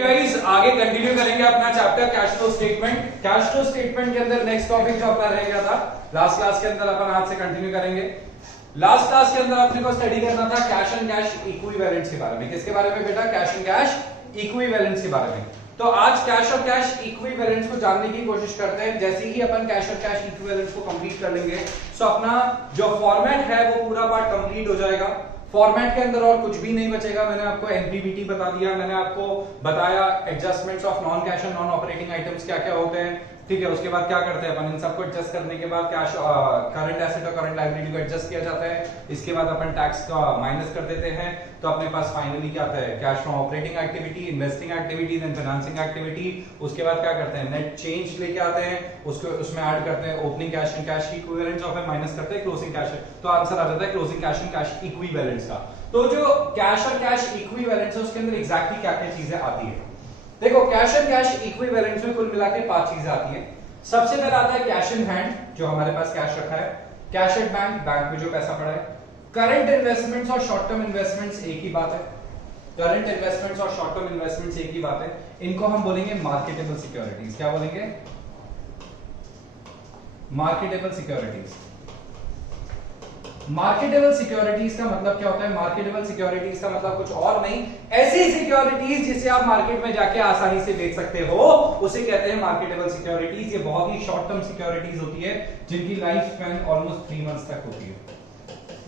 Guys आगे continue करेंगे अपना chapter cash flow statement. Cash flow statement के अंदर नेक्स्ट टॉपिक जो अपना रह गया था लास्ट क्लास के अंदर, अपन आज से कंटिन्यू करेंगे। लास्ट क्लास के अंदर अपने को स्टडी करना था कैश एंड कैश इक्विवेलेंट्स के बारे में। किसके बारे में बेटा? कैश एंड कैश इक्विवेलेंट्स के बारे में। तो आज कैश और कैश इक्विवेलेंट्स को जानने की कोशिश करते हैं। जैसे ही अपन कैश और कैश इक्विवेलेंट्स को कंप्लीट कर लेंगे तो अपना जो फॉर्मेट है वो पूरा पार्ट कंप्लीट हो जाएगा। फॉर्मेट के अंदर और कुछ भी नहीं बचेगा। मैंने आपको एनपीबीटी बता दिया, मैंने आपको बताया adjustments of non cash and non operating items क्या क्या होते हैं, ठीक है। उसके बाद क्या करते हैं अपन, इन सबको एडजस्ट करने के बाद कैश करंट एसेट और करंट लायबिलिटी को एडजस्ट किया जाता है। इसके बाद अपन टैक्स का माइनस कर देते हैं तो अपने पास फाइनली क्या आता है, cash from operating activity, investing activity, then financing activity. उसके बाद क्या करते हैं, नेट चेंज लेके आते हैं, उसको उसमें ऐड करते हैं opening cash and cash equivalents और फिर माइनस करते हैं क्लोजिंग कैश। तो आंसर आ जाता है closing cash and cash equivalents का। तो जो कैश और कैश इक्विवेलेंट्स है उसके अंदर एग्जैक्टली क्या क्या चीजें आती है। देखो कैश एंड कैश इक्विवेलेंट्स में कुल मिला के 5 चीजें आती है। सबसे पहला आता है कैश इन हैंड, जो हमारे पास कैश रखा है। कैश एट बैंक, बैंक में जो पैसा पड़ा है। करंट इन्वेस्टमेंट्स और शॉर्ट टर्म इन्वेस्टमेंट्स एक ही बात है। करंट इन्वेस्टमेंट्स और शॉर्ट टर्म इन्वेस्टमेंट्स एक ही बात है। इनको हम बोलेंगे मार्केटेबल सिक्योरिटीज। क्या बोलेंगे? Marketable securities. मार्केटेबल सिक्योरिटीज का मतलब क्या होता है? मार्केटेबल सिक्योरिटीज का मतलब कुछ और नहीं, ऐसी सिक्योरिटीज जिसे आप मार्केट में जाके आसानी से बेच सकते हो उसे कहते हैं मार्केटेबल सिक्योरिटीज। ये बहुत ही शॉर्ट टर्म सिक्योरिटीज होती है जिनकी लाइफ स्पैन ऑलमोस्ट 3 मंथ्स तक होती है।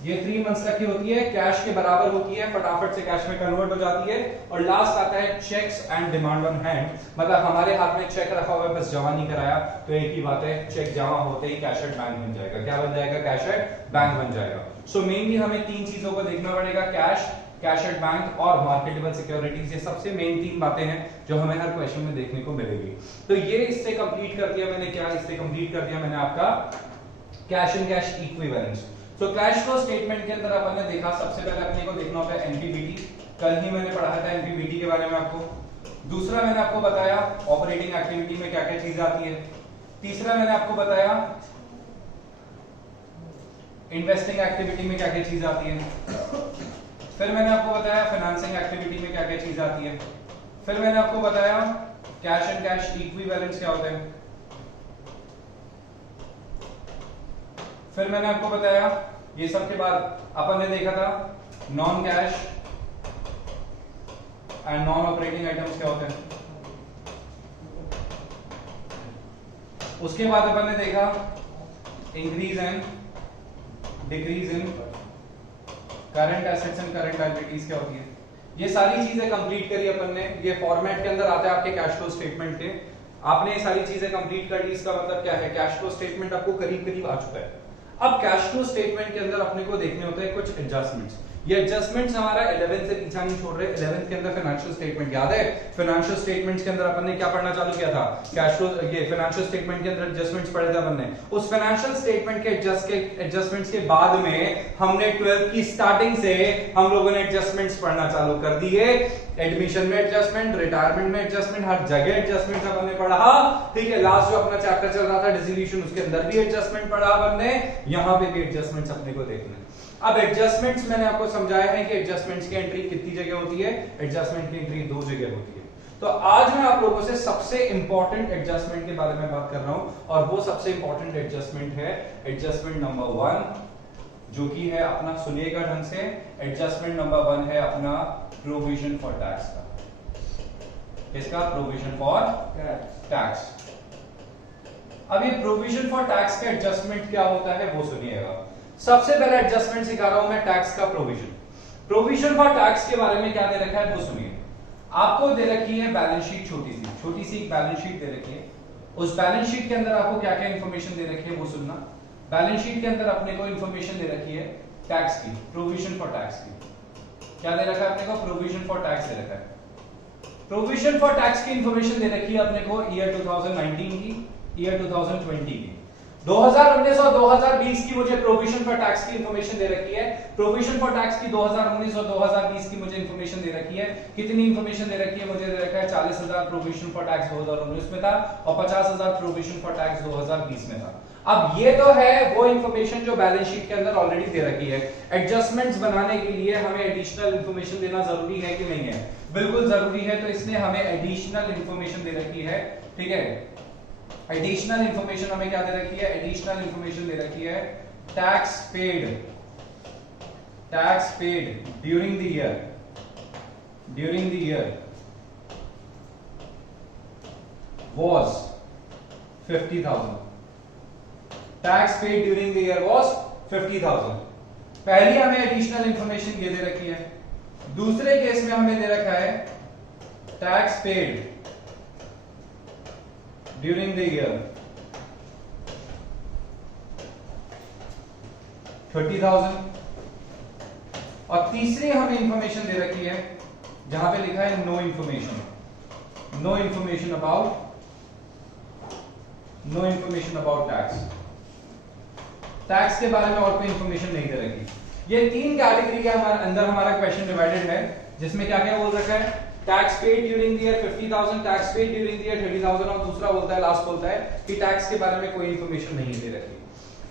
ये 3 मंथ्स तक की होती है, कैश के बराबर होती है, फटाफट से कैश में कन्वर्ट हो जाती है। और लास्ट आता है cheques and demand on hand, मतलब हमारे हाथ में चेक रखा हुआ है बस जमा नहीं कराया। तो एक ही बात है, चेक जमा होते ही कैश एट बैंक बन जाएगा। क्या बन जाएगा? कैश एट बैंक बन जाएगा। सो मेनली हमें 3 चीजों को देखना पड़ेगा, कैश, कैश एट बैंक और मार्केटेबल सिक्योरिटीज। ये सबसे मेन 3 बातें हैं जो हमें हर क्वेश्चन में देखने को मिलेगी। तो ये इससे कंप्लीट कर दिया मैंने, क्या इससे कंप्लीट कर दिया मैंने आपका कैश एंड कैश इक्विवेलेंट्स। तो कैश फ्लो स्टेटमेंट के अंदर अपन ने देखा, सबसे पहले अपने को देखना होता है एनपीबीटी। कल ही मैंने पढ़ाया था एनपीबीटी के बारे में आपको। दूसरा मैंने आपको बताया ऑपरेटिंग एक्टिविटी में क्या क्या चीजें आती है। तीसरा मैंने आपको बताया इन्वेस्टिंग एक्टिविटी में क्या क्या चीज आती है। फिर मैंने आपको बताया फाइनेंसिंग एक्टिविटी में क्या क्या चीज आती है। फिर मैंने आपको बताया कैश एंड कैश इक्विवेलेंट्स क्या होते हैं। फिर मैंने आपको बताया, ये सब के बाद अपन ने देखा था non cash and non operating items क्या होते हैं। उसके बाद अपन ने देखा increase and decrease in current assets and current liabilities क्या होती है। ये सारी चीजें कंप्लीट करी अपन ने। ये फॉर्मेट के अंदर आता है आपके कैश फ्लो स्टेटमेंट के। आपने ये सारी चीजें कंप्लीट कर ली, इसका मतलब क्या है, कैश फ्लो स्टेटमेंट आपको करीब करीब आ चुका है। अब कैश फ्लो स्टेटमेंट के अंदर अपने को देखने होते हैं कुछ एडजस्टमेंट्स। ये एडजस्टमेंट्स हमारा 11 से पीछा नहीं छोड़ रहे। 11th के अंदर फाइनेंशियल स्टेटमेंट याद है? फाइनेंशियल स्टेटमेंट्स के अंदर अपन ने क्या पढ़ना चालू किया था? कैश फ्लो, ये फाइनेंशियल स्टेटमेंट के अंदर एडजस्टमेंट्स पढ़े थे अपन ने। उस फाइनेंशियल स्टेटमेंट के एडजस्टमेंट्स के बाद में हमने 12th की स्टार्टिंग से हम लोगों ने एडजस्टमेंट्स पढ़ना चालू कर दिए। एडमिशन में एडजस्टमेंट, रिटायरमेंट में एडजस्टमेंट, हर जगह एडजस्टमेंट अपन ने पढ़ा, ठीक है। लास्ट जो अपना चैप्टर चल रहा था डिसोल्यूशन, उसके अंदर भी एडजस्टमेंट पढ़ा अपन ने, यहां पे भी एडजस्टमेंट्स अपने को देखने। अब एडजस्टमेंट्स मैंने आपको समझाया है कि एडजस्टमेंट्स की एंट्री कितनी जगह होती है। एडजस्टमेंट की एंट्री 2 जगह होती है। तो आज मैं आप लोगों से सबसे इंपॉर्टेंट एडजस्टमेंट के बारे में बात कर रहा हूं और वो सबसे इंपॉर्टेंट एडजस्टमेंट है एडजस्टमेंट नंबर 1, जो कि है अपना, सुनिएगा ढंग से, एडजस्टमेंट नंबर 1 है अपना प्रोविजन फॉर टैक्स का। इसका प्रोविजन फॉर टैक्स। अब ये प्रोविजन फॉर टैक्स का एडजस्टमेंट क्या होता है वो सुनिएगा। सबसे पहला एडजस्टमेंट सिखा रहा हूं मैं, टैक्स का प्रोविजन। प्रोविजन फॉर टैक्स के बारे में क्या दे रखा है वो सुनिए। आपको दे रखी है बैलेंस शीट, छोटी सी एक बैलेंस शीट दे रखी है। उस बैलेंस शीट के अंदर आपको क्या क्या इंफॉर्मेशन दे रखी है वो सुनना। बैलेंस शीट के अंदर अपने को इंफॉर्मेशन दे रखी है टैक्स की, प्रोविजन फॉर टैक्स की। क्या दे रखा है अपने को? प्रोविजन फॉर टैक्स दे रखा है। प्रोविजन फॉर टैक्स की इंफॉर्मेशन दे रखी है अपने को ईयर 2019 की, ईयर 2020 की। 2019 और 2020 की मुझे प्रोविजन फॉर टैक्स की इंफॉर्मेशन दे रखी है। प्रोविजन फॉर टैक्स की 2019 और 2020 की मुझे इंफॉर्मेशन दे रखी है। कितनी इंफॉर्मेशन दे रखी है? मुझे दे रखा है 40,000 प्रोविजन फॉर टैक्स 2019 में था और 50,000 प्रोविजन फॉर टैक्स 2020 में था। अब ये तो है वो इंफॉर्मेशन जो बैलेंस शीट के अंदर ऑलरेडी दे रखी है। एडजस्टमेंट्स बनाने के लिए हमें एडिशनल इंफॉर्मेशन देना जरूरी है कि नहीं है? बिल्कुल जरूरी है, तो इसने हमें एडिशनल इंफॉर्मेशन दे रखी है, ठीक है। एडिशनल इंफॉर्मेशन हमें क्या दे रखी है, एडिशनल इंफॉर्मेशन दे रखी है tax paid during the year was 50,000. Tax paid during the year was 50,000. पहली हमें एडिशनल इंफॉर्मेशन ये दे रखी है, दूसरे केस में हमें दे रखा है tax paid during the year 30,000, और तीसरी हमें इंफॉर्मेशन दे रखी है जहां पे लिखा है नो इंफॉर्मेशन अबाउट टैक्स के बारे में और कोई इंफॉर्मेशन नहीं दे रखी। ये तीन कैटेगरी के हमारे अंदर हमारा क्वेश्चन डिवाइडेड है, जिसमें क्या क्या बोल रखा है, tax paid during the year 50,000, tax paid during the year 30,000, और दूसरा बोलता है, लास्ट बोलता है कि टैक्स के बारे में कोई इंफॉर्मेशन नहीं दे रखी।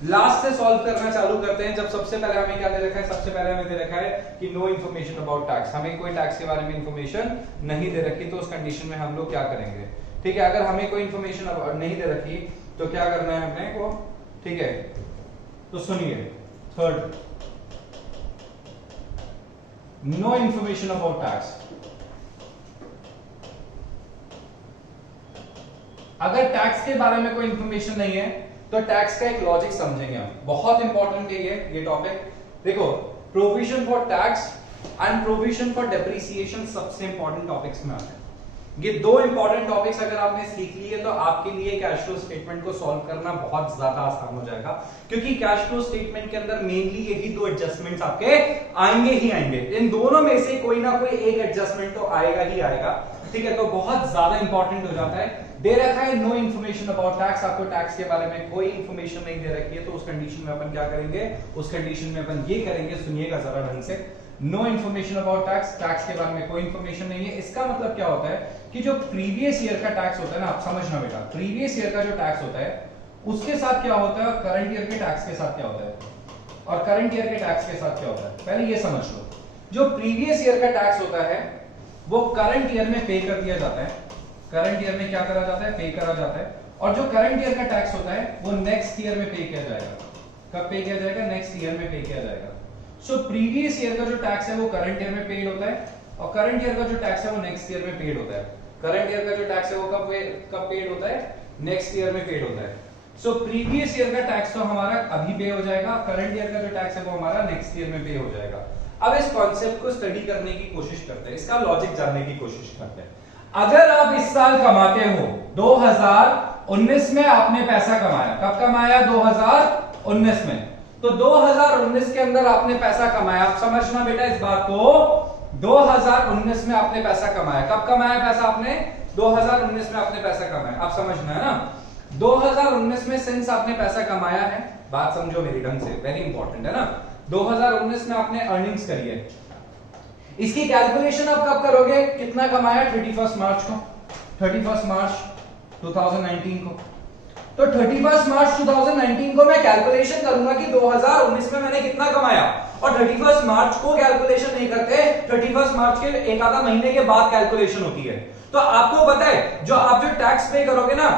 लास्ट से सॉल्व करना चालू करते हैं। जब सबसे पहले हमें क्या दे रखा है, सबसे पहले हमें दे रखा है कि नो इंफॉर्मेशन अबाउट टैक्स, हमें कोई टैक्स के बारे में इंफॉर्मेशन नहीं दे रखी, तो उस कंडीशन में हम लोग क्या करेंगे, ठीक है। अगर हमें कोई इंफॉर्मेशन नहीं दे रखी तो क्या करना है हमने को, ठीक है। तो सुनिए, third, no information about tax. अगर टैक्स के बारे में कोई इंफॉर्मेशन नहीं है तो टैक्स का एक लॉजिक समझेंगे हम, बहुत इंपॉर्टेंट है ये टॉपिक। देखो, provision for tax and provision for depreciation सबसे इंपॉर्टेंट टॉपिक्स में आते हैं। ये दो इंपॉर्टेंट टॉपिक्स अगर आपने सीख लिए तो आपके लिए कैश फ्लो स्टेटमेंट को सॉल्व करना बहुत ज्यादा आसान हो जाएगा, क्योंकि कैश फ्लो स्टेटमेंट के अंदर मेनली यही दो एडजस्टमेंट्स आपके आएंगे ही आएंगे। इन दोनों में से कोई ना कोई एक एडजस्टमेंट तो आएगा ही आएगा, ठीक है। तो बहुत ज्यादा इंपॉर्टेंट हो जाता है। दे रखा है नो इन्फॉर्मेशन अबाउट टैक्स, आपको टैक्स के बारे में कोई इन्फॉर्मेशन नहीं दे रखी है, तो उस कंडीशन में अपन क्या करेंगे, उस कंडीशन में अपन ये करेंगे, सुनिएगा जरा ढंग से। No information about tax, tax के बारे में कोई इन्फॉर्मेशन नहीं है। इसका मतलब क्या होता है कि जो प्रीवियस ईयर का टैक्स होता है ना, आप समझना बेटा, प्रीवियस ईयर का जो टैक्स होता है उसके साथ क्या होता है, करंट ईयर के टैक्स के साथ क्या होता है, और करंट ईयर के टैक्स के साथ क्या होता है, पहले ये समझ लो। जो प्रीवियस ईयर का टैक्स होता है वो करंट ईयर में पे कर दिया जाता है, करंट ईयर में क्या करा जाता है, पे करा जाता है। और जो करंट ईयर का टैक्स होता है वो नेक्स्ट ईयर में पे किया जाएगा। कब पे किया जाएगा, नेक्स्ट ईयर में पे किया जाएगा। सो प्रीवियस ईयर का जो टैक्स है वो करंट ईयर में पेड होता है, और करंट ईयर का जो टैक्स है वो नेक्स्ट ईयर में पेड होता है। करंट ईयर का जो टैक्स है वो कब पेड होता है, नेक्स्ट ईयर में पेड होता है। सो प्रीवियस ईयर का टैक्स तो हमारा अभी पे हो जाएगा, करंट ईयर का जो टैक्स है वो हमारा नेक्स्ट ईयर में पे हो जाएगा। अब इस कॉन्सेप्ट को स्टडी करने की कोशिश करते हैं, इसका लॉजिक जानने की कोशिश करते हैं। अगर आप इस साल कमाते हो, 2019 में आपने पैसा कमाया, कब कमाया, 2019 में, तो 2019 के अंदर आपने पैसा कमाया। आप समझना बेटा इस बात को, 2019 में आपने पैसा कमाया। कब कमाया पैसा आपने, 2019 में आपने पैसा कमाया। आप समझना है ना, 2019 में सिंस आपने पैसा कमाया है, बात समझो मेरी ढंग से, वेरी इंपॉर्टेंट है ना। 2019 में आपने अर्निंग्स करी है, इसकी कैलकुलेशन आप कब करोगे, कितना कमाया, 31 मार्च को, 31 मार्च 2019 को। तो 31 मार्च 2019 को मैं कैलकुलेशन करूंगा कि 2019 में मैंने कितना कमाया, और 31 मार्च को कैलकुलेशन नहीं करते, 31 मार्च के एक आधा महीने के बाद कैलकुलेशन होती है। तो आपको पता है जो आप जो टैक्स पे करोगे ना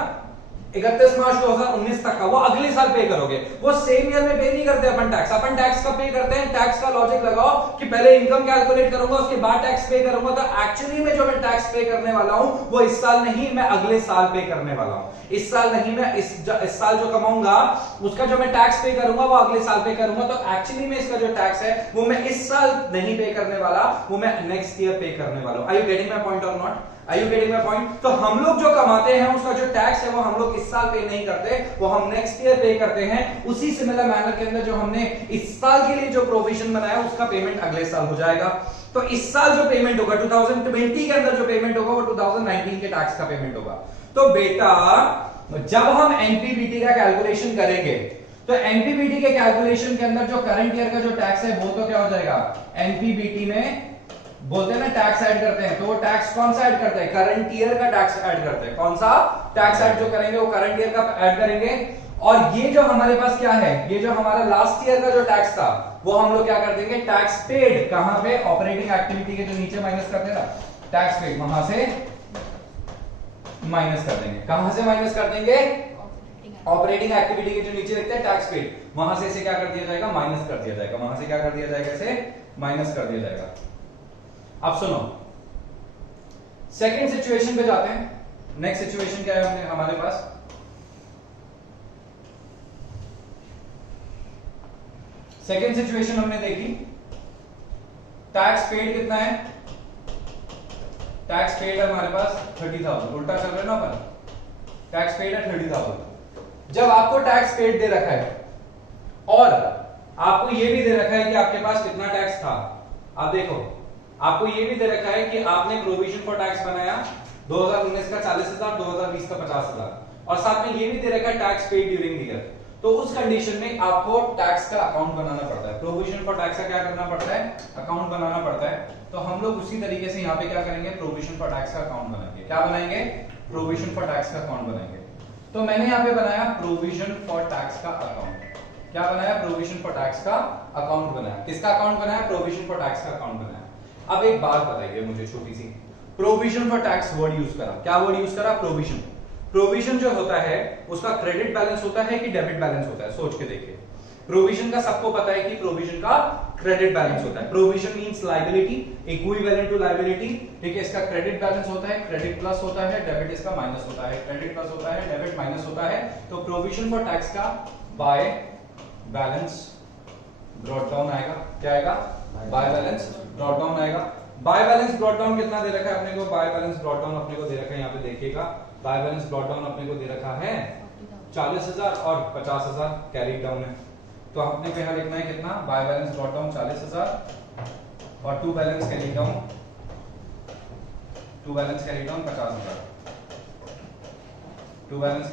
31 मार्च 2019 तक का, वो अगले साल पे करोगे, वो सेम ईयर में पे नहीं करते अपन टैक्स। अपन टैक्स का पे करते हैं, टैक्स का लॉजिक लगाओ कि पहले इनकम कैलकुलेट करूंगा उसके बाद टैक्स पे करूंगा। तो एक्चुअली में जो मैं टैक्स पे करने वाला हूं वो इस साल नहीं, मैं अगले साल पे करने वाला हूं। इस साल नहीं, मैं इस साल जो कमाऊंगा उसका जो मैं टैक्स पे करूंगा वो अगले साल पे करूंगा। तो एक्चुअली में इसका जो टैक्स है वो मैं इस साल नहीं पे करने वाला, वो मैं नेक्स्ट ईयर पे करने वाला हूं। Are you getting my point or not, are you getting my point. तो हम लोग जो कमाते हैं उसका जो टैक्स है वो हम लोग इस साल पे नहीं करते, वो हम नेक्स्ट ईयर पे करते हैं। उसी सिमिलर मैनर के अंदर जो हमने इस साल के लिए जो प्रोविजन बनाया उसका पेमेंट अगले साल हो जाएगा। तो इस साल जो पेमेंट होगा 2020 के अंदर जो पेमेंट होगा वो 2019 के टैक्स का पेमेंट होगा। तो बेटा जब हम एनपीबीटी का कैलकुलेशन करेंगे तो एनपीबीटी के कैलकुलेशन के अंदर जो करंट ईयर का जो टैक्स है वो तो क्या हो जाएगा, एनपीबीटी में बोलते हैं ना टैक्स ऐड करते हैं, तो वो टैक्स कौन सा ऐड करते हैं, करंट ईयर का टैक्स ऐड करते हैं। कौन सा टैक्स ऐड जो करेंगे वो करंट ईयर का ऐड करेंगे। और ये जो हमारे पास क्या है, ये जो हमारा लास्ट ईयर का जो टैक्स था वो हम लोग क्या कर देंगे, टैक्स पेड, कहां पे, ऑपरेटिंग एक्टिविटी के जो नीचे माइनस करते हैं ना, टैक्स पेड वहां से माइनस कर देंगे। कहां से माइनस कर देंगे? ऑपरेटिंग एक्टिविटी के जो नीचे लिखते हैं टैक्स पेड, वहां से इसे क्या कर दिया जाएगा? माइनस कर दिया जाएगा। वहां से क्या कर दिया जाएगा? इसे माइनस कर दिया जाएगा। अब सुनो, सेकंड सिचुएशन पे जाते हैं। नेक्स्ट सिचुएशन क्या है हमारे पास? सेकंड सिचुएशन हमने देखी, टैक्स पेड कितना है? टैक्स पेड है हमारे पास 30,000। उल्टा चल रहा है ना अपन, टैक्स पेड है 30,000। जब आपको टैक्स पेड दे रखा है और आपको यह भी दे रखा है कि आपके पास कितना टैक्स था, आप देखो आपको यह भी दे रखा है कि आपने प्रोविजन फॉर टैक्स बनाया 2019 का 40,000, 2020 का 50,000 और साथ में यह भी दे रखा है tax paid during the year. तो उस कंडीशन में आपको टैक्स का अकाउंट बनाना पड़ता है। प्रोविजन फॉर टैक्स का क्या करना पड़ता है? अकाउंट बनाना पड़ता है। तो हम लोग उसी तरीके से यहाँ पे क्या करेंगे? प्रोविजन फॉर टैक्स का अकाउंट बनाएंगे। क्या बनाएंगे? प्रोविजन फॉर टैक्स का अकाउंट बनाएंगे। तो मैंने यहाँ पे बनाया प्रोविजन फॉर टैक्स का अकाउंट। क्या बनाया? प्रोविजन फॉर टैक्स का अकाउंट बनाया। किसका अकाउंट बनाया? प्रोविजन फॉर टैक्स का अकाउंट बनाया। अब एक बात बताइए मुझे छोटी सी, provision for tax word use करा, क्या वर्ड यूज करा? प्रोविजन। प्रोविजन जो होता है उसका क्रेडिट बैलेंस होता है कि डेबिट बैलेंस होता है? सोच के देखिए। प्रोविजन का सबको पता है कि प्रोविजन का क्रेडिट बैलेंस होता है। Provision means liability, equivalent to liability. ठीक है, इसका क्रेडिट बैलेंस होता है, क्रेडिट प्लस होता है, डेबिट इसका माइनस होता है, क्रेडिट प्लस होता है, डेबिट माइनस होता है। तो प्रोविजन फॉर टैक्स का बाय बैलेंस ब्रॉट डाउन आएगा। क्या आएगा? बाय बैलेंस ब्रॉट डाउन आएगा। बाय बैलेंस ब्रॉट डाउन कितना दे रखा है अपने को? बाय बैलेंस ब्रॉट डाउन अपने को दे रखा है, यहाँ पे देखिएगा, बाय बैलेंस ब्रॉट डाउन अपने को दे रखा है 40,000 और 50,000 कैरी डाउन है। तो अपने को यहाँ लिखना है कितना? बाय बैलेंस ब्रॉट डाउन 40,000 और to balance carry down 50,000। To balance carry down 50,000, to balance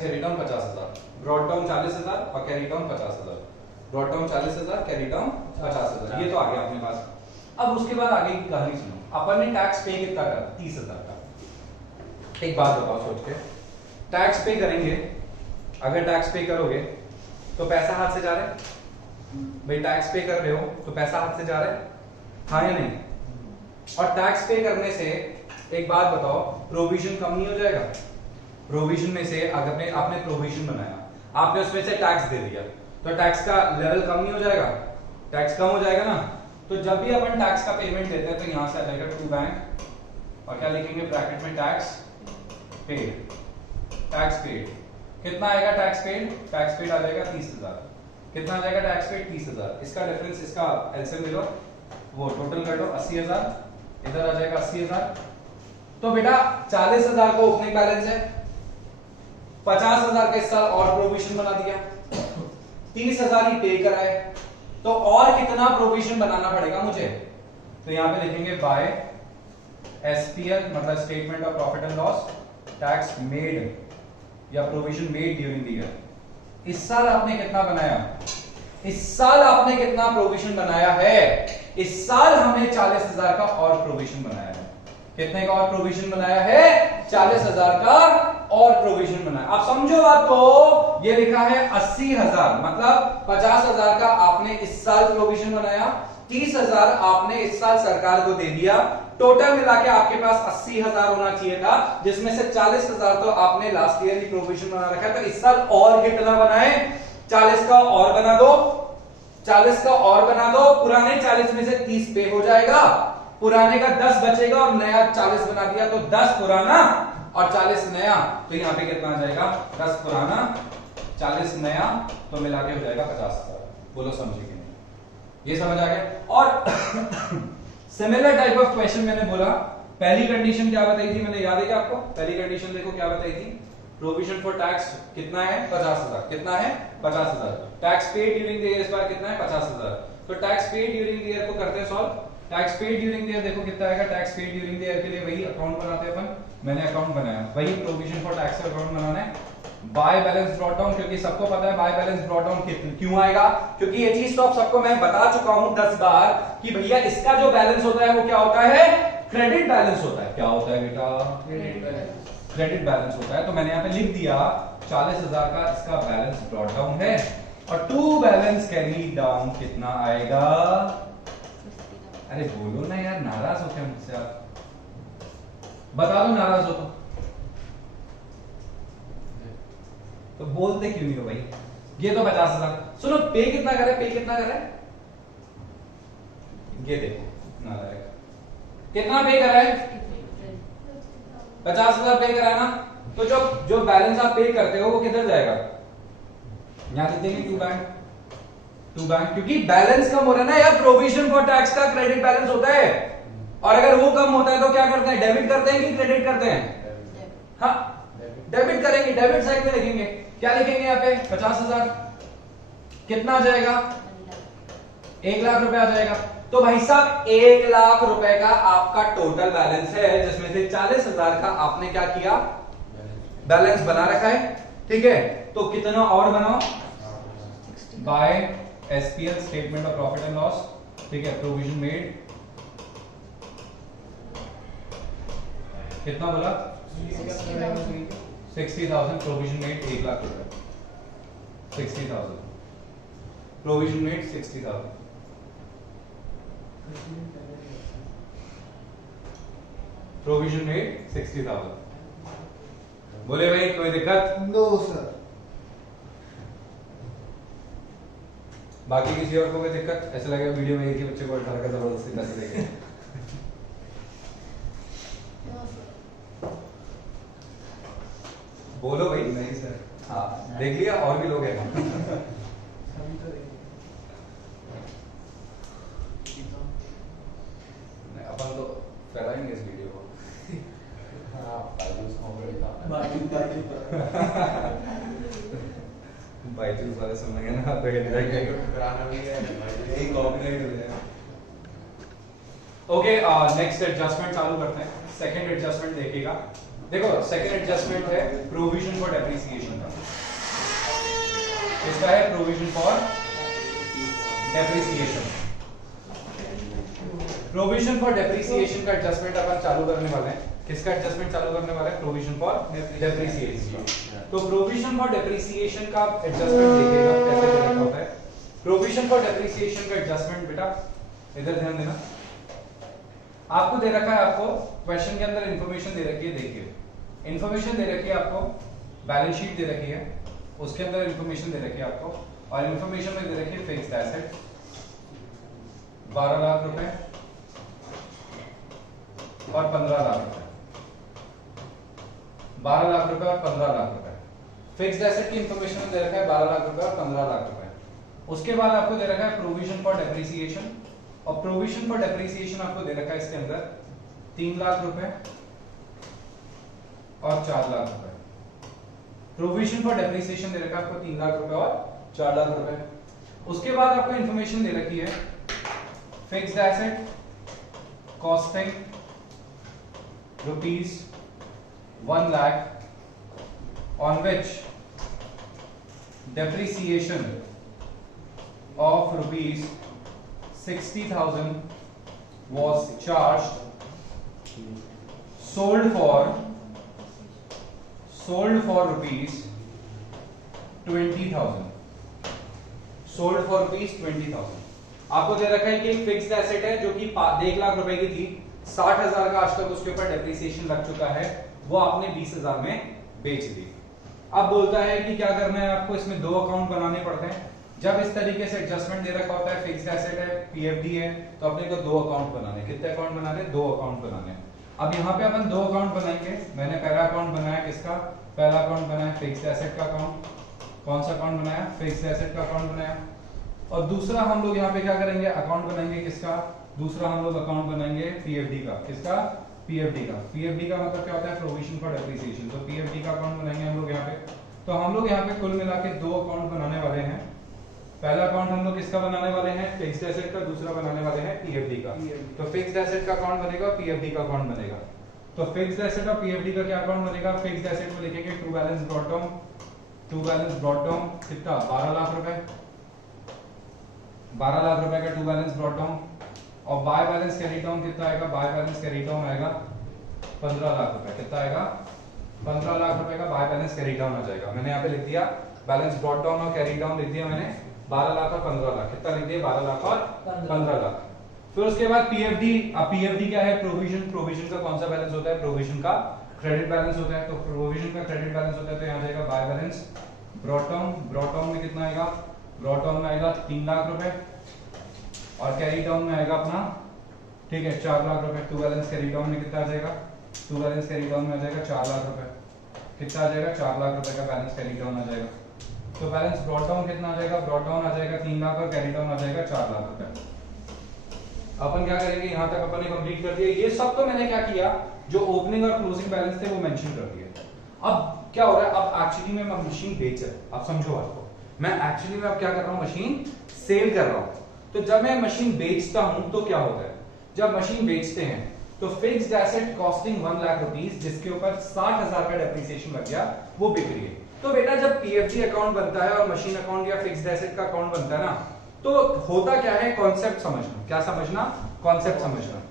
carry down 50,000, brought down 40,000 और carry down 50,000। Brought down 40,000, carry down 50,000। ये तो आ गया अपने पास। अब उसके बाद आगे की कहानी सुनो। अपन ने टैक्स पे कितना करा? 30,000 का। एक बात बताओ सोच के, टैक्स पे करेंगे, अगर टैक्स पे करोगे तो पैसा हाथ से जा रहा है? भाई टैक्स पे कर रहे हो तो पैसा हाथ से जा रहा है, हाँ या नहीं? और टैक्स पे करने से एक बात बताओ, प्रोविजन कम नहीं हो जाएगा? प्रोविजन में से अगर आपने प्रोविजन बनाया, आपने उसमें से टैक्स दे दिया, तो टैक्स का लेवल कम नहीं हो जाएगा? टैक्स कम हो जाएगा ना। तो जब भी अपन टैक्स का पेमेंट देते हैं तो यहां से आ जाएगा टू बैंक और क्या लिखेंगे ब्रैकेट में? Tax paid. टैक्स पेड कितना आएगा? टैक्स पेड, टैक्स पेड आ जाएगा 30,000। कितना आ जाएगा टैक्स पेड? 30,000। इसका डिफरेंस, इसका एलसीएम ले लो, वो टोटल कर लो 80,000, इधर आ जाएगा 80,000। तो बेटा 40,000 का ओपनिंग बैलेंस है, 50,000 का इस साल और प्रोविजन बना दिया, 30,000 ही पे कराए, तो और कितना प्रोविजन बनाना पड़ेगा मुझे? तो यहां पे लिखेंगे बाय एसपीएल, मतलब statement of profit and loss, tax made या provision made during the year. इस साल आपने कितना बनाया? इस साल आपने कितना प्रोविजन बनाया है? इस साल हमने 40,000 का और प्रोविजन बनाया है। कितने का और प्रोविजन बनाया है? 40,000 का और प्रोविजन बनाया। आप समझो बात को, ये लिखा है 80,000, मतलब 50,000 का आपने इस साल प्रोविजन बनाया, 30,000 आपने इस साल सरकार को दे दिया, टोटल मिला के आपके पास 80,000 होना चाहिए था, जिसमें से 40,000 तो आपने लास्ट ईयर ही प्रोविजन बना रखा है। तो इस साल और कितना बनाए? 40 का और बना दो, 40 का और बना दो, पुराने 40 में से 30 पे हो जाएगा, पुराने का 10 बचेगा और नया 40 बना दिया, तो 10 पुराना और 40 नया, तो यहां पे कितना आ जाएगा? 10 पुराना 40 नया, तो मिला के हो जाएगा 50,000। बोलो समझे कि नहीं? ये समझ आ गया? और सिमिलर टाइप ऑफ क्वेश्चन मैंने बोला, पहली कंडीशन क्या बताई थी मैंने, याद है क्या आपको? पहली कंडीशन देखो क्या बताई थी, प्रोविजन फॉर टैक्स कितना है? 50,000। कितना है? 50,000। Tax paid during the year इस बार कितना है? 50,000। तो tax paid during the year को करते हैं solve. Tax paid during the year देखो कितना आएगा? Tax paid during the year के लिए वही अकाउंट बनाते हैं अपन, मैंने अकाउंट बनाया, वही प्रोविजन फॉर टैक्स का अकाउंट बनाना है। बाय बैलेंस ब्रॉट डाउन, क्योंकि सबको पता है बाय बैलेंस ब्रॉट डाउन क्यों आएगा, क्योंकि ये चीज तो आप सबको मैं बता चुका हूं 10 बार कि भैया इसका जो बैलेंस होता है वो क्या होता है? क्रेडिट बैलेंस होता है। क्या होता है बेटा? Credit balance. क्रेडिट बैलेंस होता है। तो मैंने यहां पे लिख दिया 40,000 का इसका बैलेंस ब्रॉट डाउन है और टू बैलेंस कैरी डाउन कितना आएगा? अरे बोलो ना यार, नाराज हो क्या मुझसे आप? बता दो नाराज हो तो बोलते क्यों नहीं हो भाई? ये तो 50,000। सुनो पे कितना करे, पे कितना करे? ये देखो नाराज कितना पे करा है? 50,000 पे करा है ना। तो जो जो बैलेंस आप पे करते हो वो किधर जाएगा? यहां लिख देंगे टू बैंक, टू बैंक, क्योंकि बैलेंस कम हो रहा है ना यार। प्रोविजन फॉर टैक्स का क्रेडिट बैलेंस होता है, और अगर वो कम होता है तो क्या करते हैं? डेबिट करते हैं कि क्रेडिट करते हैं? हाँ, डेबिट करेंगे। डेबिट साइड में लिखेंगे, क्या लिखेंगे यहाँ पे? 50,000। कितना आ जाएगा? 1 लाख रुपए आ जाएगा। तो भाई साहब 1 लाख रुपए का आपका टोटल बैलेंस है, जिसमें से 40,000 का आपने क्या किया? बैलेंस बना रखा है, ठीक है। तो कितना और बनाओ? By SPL, statement of profit and loss, ठीक है। प्रोविजन मेड कितना बोला? 60,000। प्रोविजन मेड 1 लाख रुपए, 60,000 प्रोविजन मेड 60,000। Provision made 60,000। बोले भाई कोई दिक्कत? No sir. बाकी किसी और को कोई दिक्कत? ऐसा लगेगा वीडियो में एक ही बच्चे को उठा कर जबरदस्ती पैसे देंगे। बोलो भाई। नहीं सर। हाँ देख लिया, और भी लोग हैं। अपन तो फैलाएंगे इस वीडियो को। बाईजूस वाले सुनेंगे ना तो ये कॉपीराइट हो जाएगा। ओके, नेक्स्ट एडजस्टमेंट चालू करते हैं। सेकंड एडजस्टमेंट देखिएगा। देखो सेकंड एडजस्टमेंट है प्रोविजन फॉर डेप्रिसिएशन का। इसका है provision for depreciation. Provision for depreciation का एडजस्टमेंट अपन चालू करने वाले हैं। किसका एडजस्टमेंट चालू करने वाले हैं? Provision for depreciation. तो प्रोविजन फॉर डेप्रिसिएशन का एडजस्टमेंट देखिएगा कैसे दे रखा होता है। प्रोविजन फॉर डेप्रिसिएशन का एडजस्टमेंट बेटा इधर ध्यान देना। आपको दे रखा है, आपको क्वेश्चन के अंदर इंफॉर्मेशन दे रखी है। देखिए इंफॉर्मेशन दे रखी है आपको, बैलेंस शीट दे रखी है, उसके अंदर इंफॉर्मेशन दे रखी है आपको, और इंफॉर्मेशन में दे रखी है फिक्स्ड एसेट 12 लाख रुपए और 15 लाख रुपए। 12 लाख रुपए और 15 लाख रुपए फिक्स्ड एसेट की इंफॉर्मेशन में दे रखा है। 12 लाख रुपए और 15 लाख रुपए। उसके बाद आपको दे रखा है प्रोविजन फॉर डेप्रिसिएशन, और प्रोविजन फॉर डेप्रिसिएशन आपको दे रखा है इसके अंदर 3 लाख रुपए और 4 लाख रुपए। प्रोविजन फॉर डेप्रिसिएशन दे रखा है आपको 3 लाख रुपए और 4 लाख रुपए। उसके बाद आपको इंफॉर्मेशन दे रखी है fixed asset costing rupees 1 lakh on which depreciation of rupees 60,000 was charged, sold for rupees 20,000, sold for rupees 20,000। आपको दे रखा है कि एक फिक्स्ड एसेट है जो कि 1 लाख रुपए की थी, 60,000 का आज तक उसके ऊपर डेप्रिसिएशन लग चुका है, वो आपने 20,000 में बेच दी। अब बोलता है कि क्या करना है आपको, इसमें 2 अकाउंट बनाने पड़ते हैं। जब इस तरीके से एडजस्टमेंट दे रखा होता है, फिक्स्ड एसेट है, पीएफडी है, तो अपने को 2 अकाउंट बनाने। कितने अकाउंट बनाने? 2 अकाउंट बनाने। अब यहाँ पे अपन 2 अकाउंट बनाएंगे। मैंने पहला अकाउंट बनाया किसका? पहला अकाउंट बनाया फिक्स्ड एसेट का अकाउंट। कौन सा अकाउंट बनाया? फिक्स्ड एसेट का अकाउंट बनाया। और दूसरा हम लोग यहाँ पे क्या करेंगे? अकाउंट बनाएंगे किसका? दूसरा हम लोग अकाउंट बनाएंगे पीएफडी का। किसका? पीएफडी का। पीएफडी का मतलब क्या होता है? Provision for depreciation. तो पीएफडी का अकाउंट बनाएंगे हम लोग यहाँ पे। तो हम लोग यहाँ पे कुल मिला के 2 अकाउंट बनाने वाले हैं। पहला अकाउंट हम लोग किसका बनाने वाले हैं? फिक्स्ड एसेट का। दूसरा बनाने वाले हैं पीएफडी का। तो फिक्स्ड एसेट का अकाउंट बनेगा, पीएफडी का अकाउंट बनेगा। तो फिक्स्ड एसेट और पीएफडी का क्या अकाउंट बनेगा? फिक्स्ड एसेट में लिखेंगे to balance brought down. To balance brought down कितना? 12 लाख रुपए। 12 लाख रुपए का टू बैलेंस ब्रॉट डाउन। और बाय बैलेंस कैरी डाउन कितना आएगा? बाय बैलेंस कैरी डाउन आएगा 15 लाख रुपए। कितना आएगा? 15 लाख रुपए का बाय बैलेंस कैरी डाउन आ जाएगा। मैंने यहाँ पे लिख दिया बैलेंस ब्रॉट डाउन और कैरी डाउन लिख दिया मैंने 12 लाख और 15 लाख। कितना लिख दिया? 12 लाख और 15 लाख। फिर उसके बाद पीएफडी। अब पीएफडी क्या है? प्रोविजन। प्रोविजन का कौन सा बैलेंस होता है? प्रोविजन का क्रेडिट बैलेंस होता है। तो प्रोविजन का क्रेडिट बैलेंस होता है तो यहाँ जाएगा by balance brought down. Brought down में कितना आएगा? ब्रॉट डाउन में आएगा 3 लाख रुपए और कैरी डाउन में आएगा अपना, ठीक है, 4 लाख रुपए। टू बैलेंस कैरी डाउन में कितना आ जाएगा? टू बैलेंस कैरी डाउन में आ जाएगा 4 लाख रुपए। कितना आ जाएगा? 4 लाख रुपए का बैलेंस कैरी डाउन आ जाएगा। तो बैलेंस ब्रॉट डाउन कितना आ जाएगा? ब्रॉट डाउन आ जाएगा 3 लाख और कैरी डाउन आ जाएगा 4 लाख रुपए। अपन क्या करेंगे? यहां तक अपन ने कंप्लीट कर दिया। ये सब तो मैंने क्या किया, जो ओपनिंग और क्लोजिंग बैलेंस थे वो मेंशन कर दिए। अब क्या हो रहा है? अब एक्चुअली में मैं मशीन बेच रहा हूं। आप समझो बात को, मैं एक्चुअली में अब क्या कर रहा हूं? मशीन सेल कर रहा हूं। तो जब मैं मशीन बेचता हूं तो क्या होता है? जब मशीन बेचते हैं तो fixed asset costing 1 lakh rupees, जिसके ऊपर 60,000 का डेप्रिसिएशन लग गया, वो बिक रही है। तो बेटा जब पीएफजी अकाउंट बनता है और मशीन अकाउंट या फिक्स्ड एसेट का अकाउंट बनता है ना, तो होता क्या है? कॉन्सेप्ट समझना। क्या समझना? कॉन्सेप्ट समझना।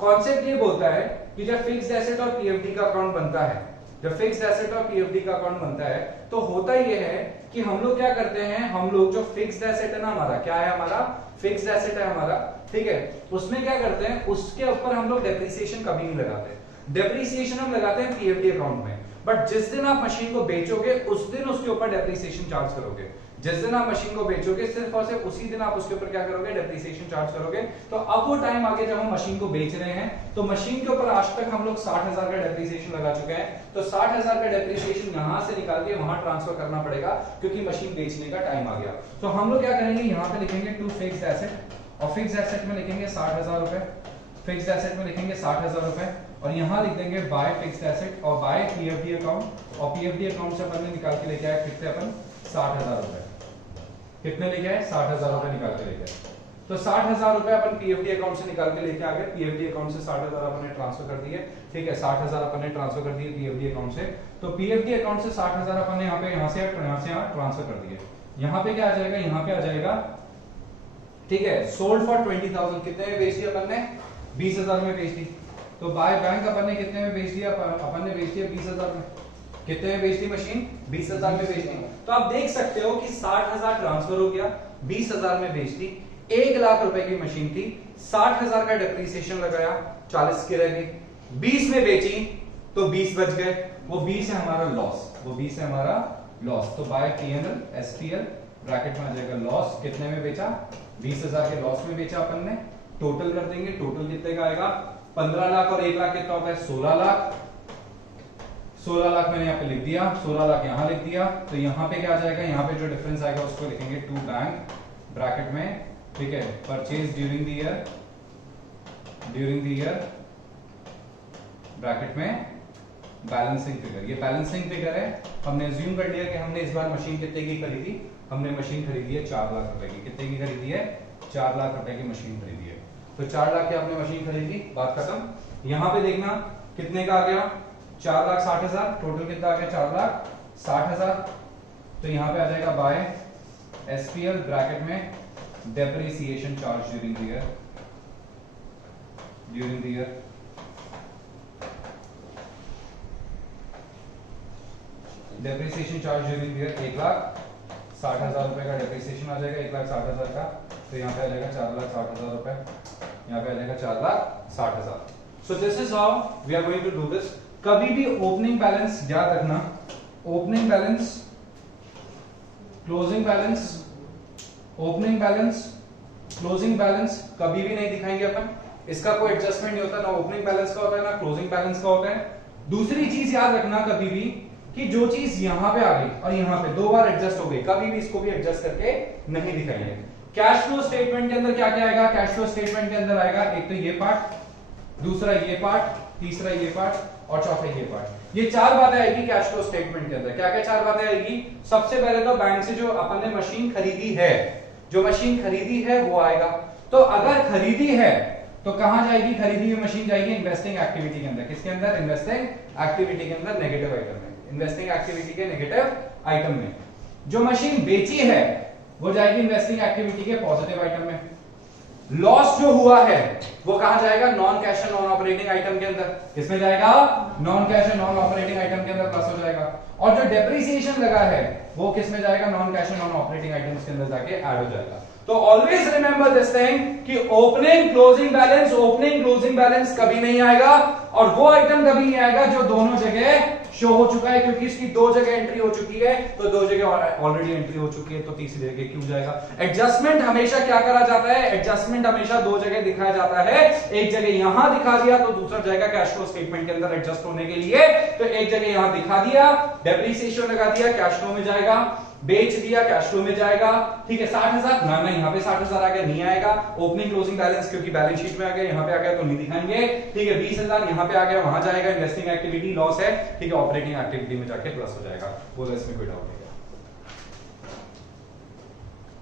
कॉन्सेप्ट ये बोलता है कि जब फिक्स्ड एसेट और पीएफडी का अकाउंट बनता है, जब फिक्स्ड एसेट और पीएफडी का अकाउंट बनता है, तो होता ये है कि हम लोग क्या करते हैं, हम लोग जो फिक्स्ड एसेट है ना हमारा, क्या है हमारा? फिक्स्ड एसेट है हमारा, ठीक है, उसमें क्या करते हैं, उसके ऊपर हम लोग डेप्रिसिएशन कभी नहीं लगाते। डेप्रिसिएशन हम लगाते हैं पीएफडी अकाउंट में, बट जिस दिन आप मशीन को बेचोगे उस दिन उसके ऊपर डेप्रिसिएशन चार्ज करोगे। जिस दिन आप मशीन को बेचोगे सिर्फ और सिर्फ उसी दिन आप उसके ऊपर क्या करोगे? डेप्रिसिएशन चार्ज करोगे। तो अब वो टाइम आगे जब हम मशीन को बेच रहे हैं तो मशीन के ऊपर आज तक हम लोग 60,000 का डेप्रिसिएशन लगा चुके हैं, तो 60,000 का डेप्रिसिएशन यहां से निकाल के वहां ट्रांसफर करना पड़ेगा क्योंकि मशीन बेचने का टाइम आ गया। तो हम लोग क्या करेंगे? यहाँ पे लिखेंगे टू फिक्स्ड एसेट और फिक्स्ड एसेट में लिखेंगे 60,000 रुपए, फिक्स्ड एसेट में लिखेंगे 60,000 रुपए और यहाँ लिख देंगे बाय फिक्स्ड एसेट और बाय पीएफडी अकाउंट, और पीएफडी अकाउंट से अपन ने निकाल के लेके आए कितने? अपन 60,000 रुपए। कितने लेके आए? 60,000 रुपए निकाल के लेके आए। तो 60,000 रुपए अपन पीएफडी अकाउंट से निकाल के लेके आ गए। पीएफडी अकाउंट से 60,000 अपन ने ट्रांसफर कर दिए, ठीक है, 60,000 अपन ने ट्रांसफर कर दिए पीएफडी अकाउंट से। तो पीएफडी अकाउंट से 60,000 अपन ने यहाँ से ट्रांसफर कर दिए। यहाँ पे क्या आ जाएगा? यहाँ पे आ जाएगा, ठीक है, सोल्ड फॉर 20,000। कितने में बेच दिया अपन ने? 20,000 में बेच दी। तो बाय बैंक अपन ने कितने में बेच दिया? अपन ने बेच दिया 20,000 में। कितने में बेच दी मशीन? 20,000 में बेच दी। तो आप देख सकते हो कि 60,000 ट्रांसफर हो गया, 20,000 में बेच दी, 1 लाख रुपए की मशीन थी, 60,000 का डेप्रिसिएशन लगाया, 40 की रह गई, 20 में बेची तो 20 बच गए, वो 20 है हमारा लॉस, वो 20 है हमारा लॉस। तो बाय पीएनएल एसपीएल ब्रैकेट में आ जाएगा लॉस। कितने में बेचा? 20,000 के लॉस में बेचा अपन ने। टोटल कर देंगे, टोटल कितने का आएगा? 15 लाख और 1 लाख कितना होता है? 16 लाख। 16 लाख मैंने यहाँ पे लिख दिया, 16 लाख यहाँ लिख दिया। तो यहाँ पे क्या आ जाएगा? यहाँ पे जो डिफरेंस आएगा उसको लिखेंगे टू बैंक ब्रैकेट में, ठीक है, purchase during the year bracket में बैलेंसिंग फिगर। ये बैलेंसिंग फिगर है। हमने अज्यूम कर लिया कि हमने इस बार मशीन कितने की खरीदी? हमने मशीन खरीदी है 4 लाख रुपए की। कितने की खरीदी है? 4 लाख रुपए की मशीन खरीदी है। तो 4 लाख की आपने मशीन खरीदी, बात खत्म। यहाँ पे देखना कितने का आ गया? 4,60,000। टोटल कितना आ गया? 4,60,000। तो यहाँ पे आ जाएगा बाय एसपीएल ब्रैकेट में depreciation charge during the year, depreciation charge during the year 1,60,000 रुपए का डेप्रिसिएशन आ जाएगा, 1,60,000 का। तो यहाँ पे आ जाएगा 4,60,000 रुपए, यहाँ पे आ जाएगा 4,60,000। So this is how we are going to do this. कभी भी ओपनिंग बैलेंस याद रखना, opening balance, closing balance, opening balance, closing balance कभी भी नहीं दिखाएंगे अपन। इसका कोई एडजस्टमेंट नहीं होता, ना ओपनिंग बैलेंस का होता है ना क्लोजिंग बैलेंस का होता है। दूसरी चीज याद रखना कभी भी कि जो चीज यहां पे आ गई और यहां पे 2 बार एडजस्ट हो गई, कभी भी इसको भी एडजस्ट करके नहीं दिखाएंगे। कैश फ्लो स्टेटमेंट के अंदर क्या क्या आएगा? कैश फ्लो स्टेटमेंट के अंदर आएगा एक तो ये पार्ट, दूसरा ये पार्ट, तीसरा ये पार्ट और चौथा ये पार्ट। ये 4 बातें आएगी कैश फ्लो स्टेटमेंट के अंदर। क्या क्या 4 बातें आएगी? सबसे पहले तो बैंक से जो अपन ने मशीन खरीदी है, जो मशीन खरीदी है वो आएगा। तो अगर खरीदी है तो कहां जाएगी? खरीदी हुई मशीन जाएगी इन्वेस्टिंग एक्टिविटी के अंदर। किसके अंदर? इन्वेस्टिंग एक्टिविटी के अंदर, नेगेटिव आइटम में। इन्वेस्टिंग एक्टिविटी के नेगेटिव आइटम में। जो मशीन बेची है वो जाएगी इन्वेस्टिंग एक्टिविटी के पॉजिटिव आइटम में। लॉस जो हुआ है वो कहां जाएगा? Non cash and non operating item के अंदर। किसमें जाएगा? Non cash and non operating item के अंदर प्लस हो जाएगा। और जो डेप्रिसिएशन लगा है वो किसमें जाएगा? Non cash and non operating items के अंदर जाके ऐड हो जाएगा। तो ऑलवेज रिमेंबर दिस थिंग कि ओपनिंग क्लोजिंग बैलेंस कभी नहीं आएगा, और वो आइटम कभी नहीं आएगा जो दोनों जगह शो हो चुका है, क्योंकि इसकी दो जगह एंट्री हो चुकी है, तो दो जगह ऑलरेडी एंट्री हो चुकी है, तो तीसरी जगह क्यों जाएगा। एडजस्टमेंट हमेशा क्या करा जाता है, एडजस्टमेंट हमेशा दो जगह दिखाया जाता है, एक जगह यहां दिखा दिया तो दूसरा जाएगा कैश फ्लो स्टेटमेंट के अंदर एडजस्ट होने के लिए, तो एक जगह यहां दिखा दिया, डेप्रिसिएशन लगा दिया, कैश फ्लो में जाएगा, बेच दिया, कैश फ्लो में जाएगा, ठीक है। 60,000 ना यहाँ पे 60,000 आ गया, नहीं आएगा। ओपनिंग क्लोजिंग बैलेंस क्योंकि बैलेंस शीट में आ गया, यहाँ पे आ गया तो नहीं दिखाएंगे, ठीक है। 20,000 यहाँ पे आ गया, वहां जाएगा, इन्वेस्टिंग एक्टिविटी लॉस है, ठीक है, ऑपरेटिंग एक्टिविटी में जाके प्लस हो जाएगा। बोलो इसमें कोई डाउट नहीं।